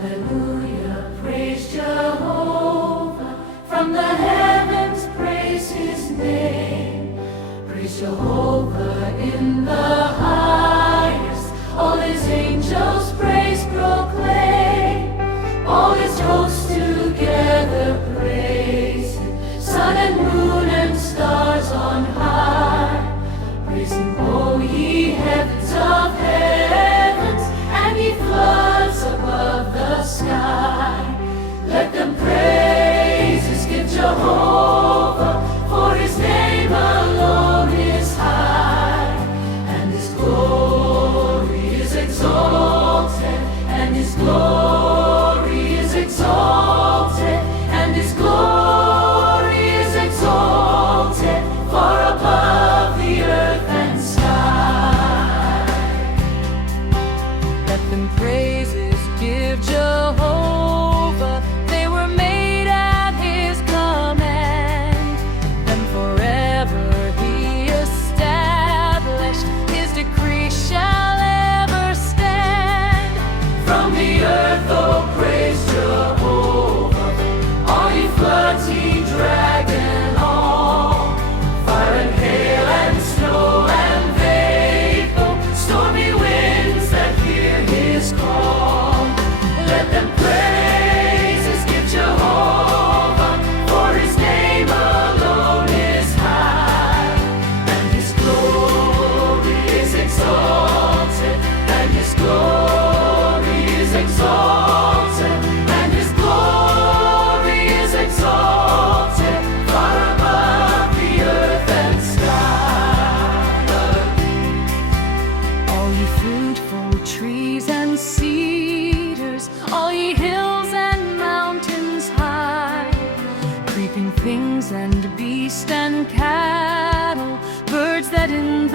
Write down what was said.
Hallelujah, praise Jehovah. From the heavens, praise his name. Praise Jehovah in the highest. All his angels praise proclaim. All his hosts together praise him. Sun and moon and stars on high. Praise him, O ye heavens of heavens, and ye floods above the sky. Let them praises give Jehovah, for his name alone is high. And his glory is exalted, and his glory is exalted, and his glory is exalted, far above the earth and sky. Let them praises give Jehovah. They were made at his command. Them forever he established. His decree shall ever stand. From the earth, oh, praise Jehovah. All ye floods, ye dragon all. Fire and hail and snow and vapor, stormy winds that hear his call. Let them praises give Jehovah, for his name alone is high. And his glory is exalted, and his glory is exalted, and his glory is exalted, far above the earth and sky. All ye fruitful trees and cedars, all ye hills and mountains high, creeping things and beast and cattle, birds that in